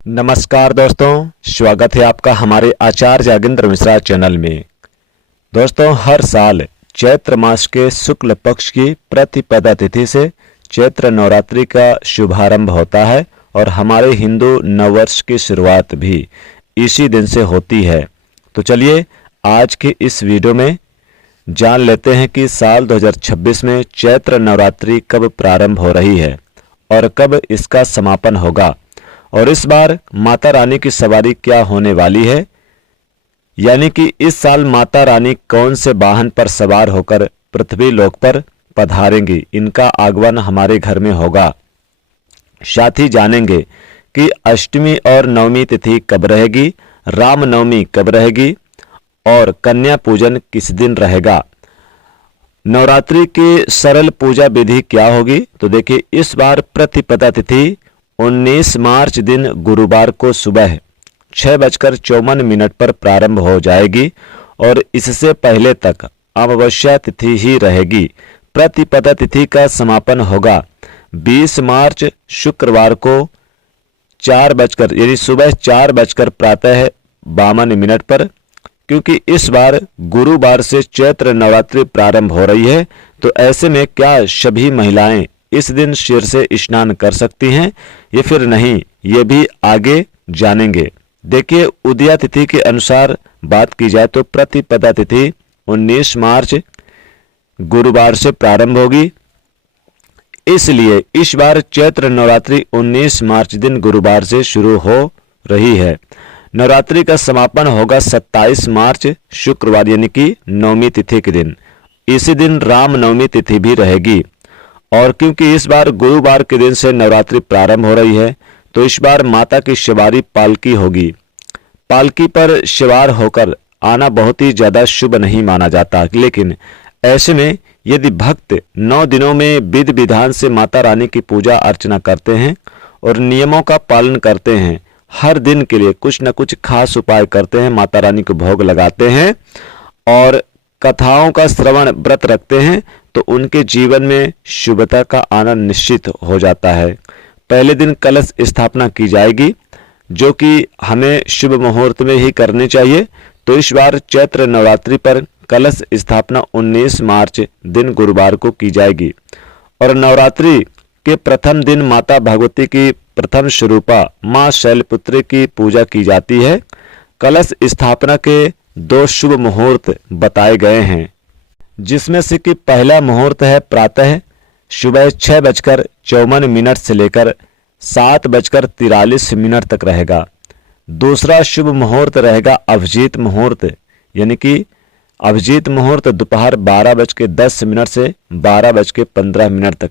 नमस्कार दोस्तों, स्वागत है आपका हमारे आचार्य यागेंद्र मिश्रा चैनल में। दोस्तों, हर साल चैत्र मास के शुक्ल पक्ष की प्रतिपदा तिथि से चैत्र नवरात्रि का शुभारंभ होता है और हमारे हिंदू नववर्ष की शुरुआत भी इसी दिन से होती है। तो चलिए आज के इस वीडियो में जान लेते हैं कि साल 2026 में चैत्र नवरात्रि कब प्रारंभ हो रही है और कब इसका समापन होगा, और इस बार माता रानी की सवारी क्या होने वाली है, यानी कि इस साल माता रानी कौन से वाहन पर सवार होकर पृथ्वी लोक पर पधारेंगी, इनका आगमन हमारे घर में होगा। साथ ही जानेंगे कि अष्टमी और नवमी तिथि कब रहेगी, रामनवमी कब रहेगी और कन्या पूजन किस दिन रहेगा। नवरात्रि की सरल पूजा विधि क्या होगी, तो देखिए इस बार प्रतिपदा तिथि 19 मार्च दिन गुरुवार को सुबह 6:54 पर प्रारंभ हो जाएगी और इससे पहले तक अमावस्या तिथि ही रहेगी। प्रतिपदा तिथि का समापन होगा 20 मार्च शुक्रवार को 4 यानी सुबह 4 प्रातः 52 पर। क्योंकि इस बार गुरुवार से चैत्र नवरात्रि प्रारंभ हो रही है, तो ऐसे में क्या सभी महिलाएं इस दिन सिर से स्नान कर सकती हैं या फिर नहीं, ये भी आगे जानेंगे। देखिए, उदया तिथि के अनुसार बात की जाए तो प्रतिपदा तिथि 19 मार्च गुरुवार से प्रारंभ होगी, इसलिए इस बार चैत्र नवरात्रि 19 मार्च दिन गुरुवार से शुरू हो रही है। नवरात्रि का समापन होगा 27 मार्च शुक्रवार यानी कि नवमी तिथि के दिन। इसी दिन रामनवमी तिथि भी रहेगी। और क्योंकि इस बार गुरुवार के दिन से नवरात्रि प्रारंभ हो रही है, तो इस बार माता की सवारी पालकी होगी। पालकी पर सवार होकर आना बहुत ही ज्यादा शुभ नहीं माना जाता, लेकिन ऐसे में यदि भक्त 9 दिनों में विधि विधान से माता रानी की पूजा अर्चना करते हैं और नियमों का पालन करते हैं, हर दिन के लिए कुछ न कुछ खास उपाय करते हैं, माता रानी को भोग लगाते हैं और कथाओं का श्रवण व्रत रखते हैं, तो उनके जीवन में शुभता का आना निश्चित हो जाता है। पहले दिन कलश स्थापना की जाएगी, जो कि हमें शुभ मुहूर्त में ही करनी चाहिए। तो इस बार चैत्र नवरात्रि पर कलश स्थापना 19 मार्च दिन गुरुवार को की जाएगी और नवरात्रि के प्रथम दिन माता भगवती की प्रथम स्वरूपा मां शैलपुत्री की पूजा की जाती है। कलश स्थापना के 2 शुभ मुहूर्त बताए गए हैं, जिसमें से कि पहला मुहूर्त है प्रातः सुबह 6:54 से लेकर 7:43 तक रहेगा। दूसरा शुभ मुहूर्त रहेगा अभिजीत मुहूर्त, यानी कि अभिजीत मुहूर्त दोपहर 12:10 से 12:15 तक,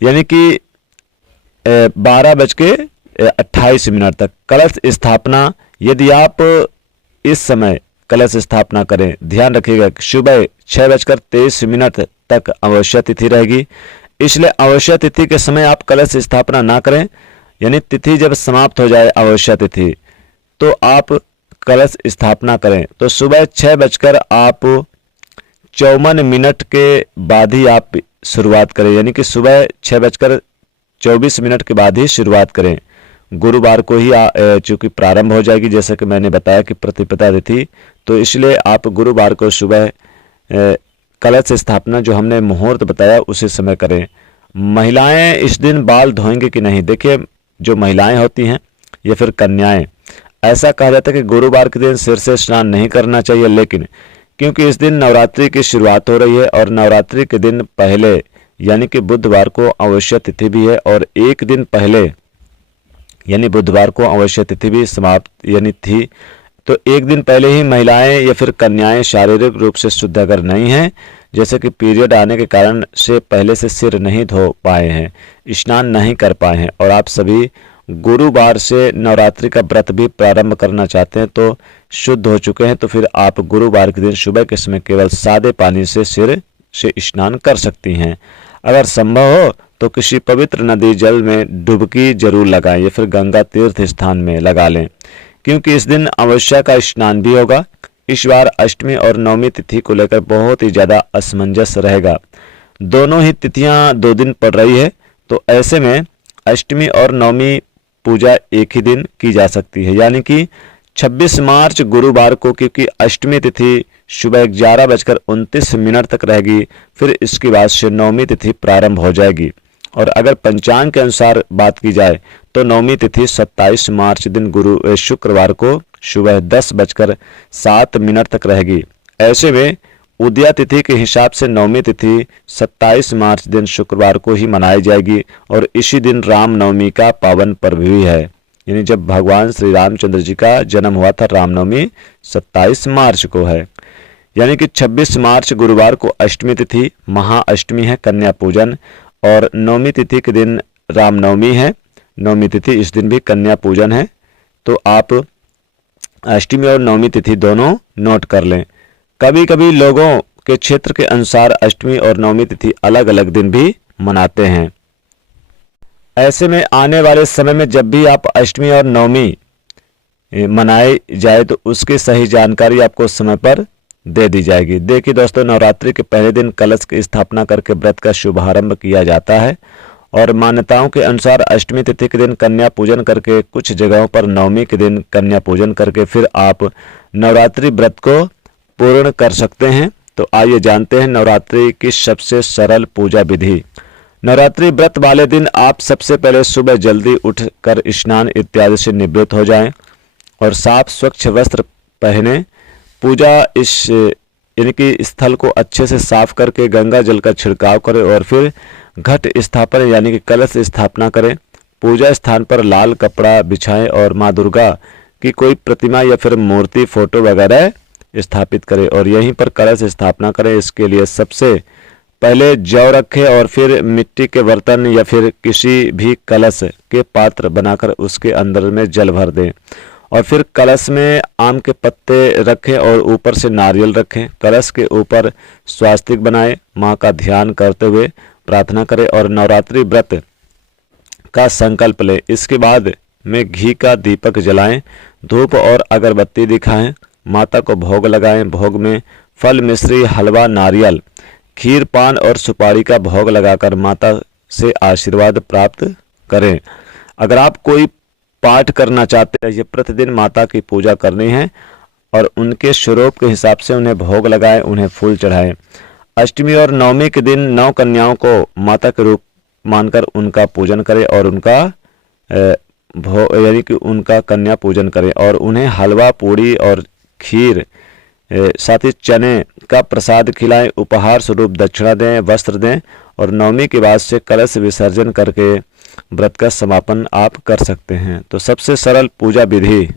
यानी कि 12:28 तक। कलश स्थापना यदि आप इस समय कलश स्थापना करें, ध्यान रखिएगा सुबह 6:23 तक अमावस्या तिथि रहेगी, इसलिए अमावस्या तिथि के समय आप कलश स्थापना ना करें। यानी तिथि जब समाप्त हो जाए अमावस्या तिथि, तो आप कलश स्थापना करें। तो सुबह 6:54 के बाद ही आप शुरुआत करें, यानी कि सुबह 6:24 के बाद ही शुरुआत करें। गुरुवार को ही चूंकि प्रारंभ हो जाएगी, जैसा कि मैंने बताया कि प्रतिपदा तिथि, तो इसलिए आप गुरुवार को सुबह कलश स्थापना जो हमने मुहूर्त बताया उसी समय करें। महिलाएं इस दिन बाल धोएंगे कि नहीं, देखिए जो महिलाएं होती हैं या फिर कन्याएं, ऐसा कहा जाता है कि गुरुवार के दिन सिर से स्नान नहीं करना चाहिए, लेकिन क्योंकि इस दिन नवरात्रि की शुरुआत हो रही है और नवरात्रि के दिन पहले यानी कि बुधवार को अमावस्या तिथि भी है और एक दिन पहले यानी बुधवार को अमावस्या तिथि भी समाप्त यानी थी, तो एक दिन पहले ही महिलाएं या फिर कन्याएं शारीरिक रूप से शुद्ध अगर नहीं हैं, जैसे कि पीरियड आने के कारण से पहले से सिर नहीं धो पाए हैं, स्नान नहीं कर पाए हैं और आप सभी गुरुवार से नवरात्रि का व्रत भी प्रारंभ करना चाहते हैं, तो शुद्ध हो चुके हैं, तो फिर आप गुरुवार के दिन सुबह के समय केवल सादे पानी से सिर से स्नान कर सकती हैं। अगर संभव हो तो किसी पवित्र नदी जल में डुबकी जरूर लगाएं या फिर गंगा तीर्थ स्थान में लगा लें, क्योंकि इस दिन अमावस्या का स्नान भी होगा। इस बार अष्टमी और नवमी तिथि को लेकर बहुत ही ज्यादा असमंजस रहेगा। दोनों ही तिथियां 2 दिन पड़ रही है, तो ऐसे में अष्टमी और नवमी पूजा एक ही दिन की जा सकती है, यानी कि 26 मार्च गुरुवार को, क्योंकि अष्टमी तिथि सुबह 11:29 तक रहेगी। फिर इसके बाद से नवमी तिथि प्रारंभ हो जाएगी। और अगर पंचांग के अनुसार बात की जाए तो नवमी तिथि 27 मार्च दिन शुक्रवार को सुबह 10:07 तक रहेगी। ऐसे में उदया तिथि के हिसाब से नवमी तिथि 27 मार्च दिन शुक्रवार को ही मनाई जाएगी। और इसी दिन रामनवमी का पावन पर्व भी है, यानी जब भगवान श्री रामचंद्र जी का जन्म हुआ था, रामनवमी 27 मार्च को है। यानी कि 26 मार्च गुरुवार को अष्टमी तिथि, महाअष्टमी है, कन्या पूजन, और नवमी तिथि के दिन रामनवमी है। नवमी तिथि इस दिन भी कन्या पूजन है। तो आप अष्टमी और नवमी तिथि दोनों नोट कर लें। कभी कभी लोगों के क्षेत्र के अनुसार अष्टमी और नवमी तिथि अलग अलग दिन भी मनाते हैं। ऐसे में आने वाले समय में जब भी आप अष्टमी और नवमी मनाई जाए तो उसकी सही जानकारी आपको समय पर दे दी जाएगी। देखिए दोस्तों, नवरात्रि के पहले दिन कलश की स्थापना करके व्रत का शुभारंभ किया जाता है। और मान्यताओं के अनुसार अष्टमी तिथि के दिन कन्या पूजन करके, कुछ जगहों पर नवमी के दिन कन्या पूजन करके फिर आप नवरात्रि व्रत को पूर्ण कर सकते हैं। तो आइए जानते हैं नवरात्रि की सबसे सरल पूजा विधि। नवरात्रि व्रत वाले दिन आप सबसे पहले सुबह जल्दी उठकर स्नान इत्यादि से निवृत्त हो जाएं और साफ स्वच्छ वस्त्र पहने। पूजा यानी कि स्थल को अच्छे से साफ करके गंगा जल का छिड़काव करें और फिर घट स्थापन यानी कि कलश स्थापना करें। पूजा स्थान पर लाल कपड़ा बिछाएं और माँ दुर्गा की कोई प्रतिमा या फिर मूर्ति, फोटो वगैरह स्थापित करें और यहीं पर कलश स्थापना करें। इसके लिए सबसे पहले जौ रखें और फिर मिट्टी के बर्तन या फिर किसी भी कलश के पात्र बनाकर उसके अंदर में जल भर दें और फिर कलश में आम के पत्ते रखें और ऊपर से नारियल रखें। कलश के ऊपर स्वास्तिक बनाएं, माँ का ध्यान करते हुए प्रार्थना करें और नवरात्रि व्रत का संकल्प लें। इसके बाद में घी का दीपक जलाएं, धूप और अगरबत्ती दिखाएं, माता को भोग लगाएं। भोग में फल, मिश्री, हलवा, नारियल, खीर, पान और सुपारी का भोग लगाकर माता से आशीर्वाद प्राप्त करें। अगर आप कोई पाठ करना चाहते हैं, ये प्रतिदिन माता की पूजा करनी है और उनके स्वरूप के हिसाब से उन्हें भोग लगाएं, उन्हें फूल चढ़ाएं। अष्टमी और नवमी के दिन 9 कन्याओं को माता के रूप मानकर उनका पूजन करें और उनका यानी कि उनका कन्या पूजन करें और उन्हें हलवा, पूड़ी और खीर, साथ ही चने का प्रसाद खिलाएं। उपहार स्वरूप दक्षिणा दें, वस्त्र दें और नवमी के बाद से कलश विसर्जन करके व्रत का समापन आप कर सकते हैं। तो सबसे सरल पूजा विधि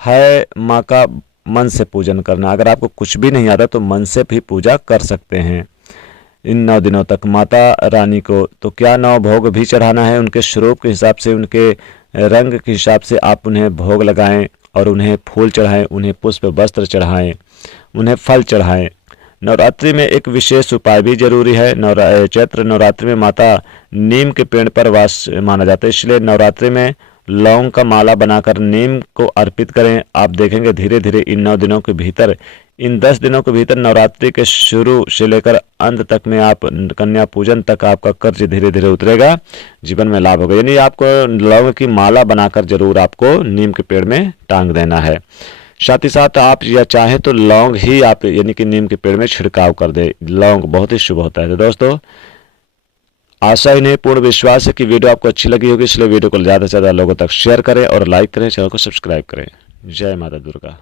है माँ का मन से पूजन करना। अगर आपको कुछ भी नहीं आता तो मन से भी पूजा कर सकते हैं इन 9 दिनों तक माता रानी को। तो क्या 9 भोग भी चढ़ाना है, उनके स्वरूप के हिसाब से, उनके रंग के हिसाब से आप उन्हें भोग लगाएं और उन्हें फूल चढ़ाएं, उन्हें पुष्प वस्त्र चढ़ाएं, उन्हें फल चढ़ाएं। नवरात्रि में एक विशेष उपाय भी जरूरी है। चैत्र नवरात्रि में माता नीम के पेड़ पर वास माना जाता है, इसलिए नवरात्रि में लौंग का माला बनाकर नीम को अर्पित करें। आप देखेंगे धीरे धीरे इन 9 दिनों के भीतर, इन 10 दिनों के भीतर नवरात्रि के शुरू से लेकर अंत तक में आप कन्या पूजन तक आपका कर्ज धीरे धीरे उतरेगा, जीवन में लाभ होगा। यानी आपको लौंग की माला बनाकर जरूर आपको नीम के पेड़ में टांग देना है। साथ ही साथ आप या चाहें तो लौंग ही आप यानी कि नीम के पेड़ में छिड़काव कर दे। लौंग बहुत ही शुभ होता है। तो दोस्तों, आशा ही नहीं पूर्ण विश्वास है कि वीडियो आपको अच्छी लगी होगी, इसलिए वीडियो को ज़्यादा से ज़्यादा लोगों तक शेयर करें और लाइक करें, चैनल को सब्सक्राइब करें। जय माता दुर्गा।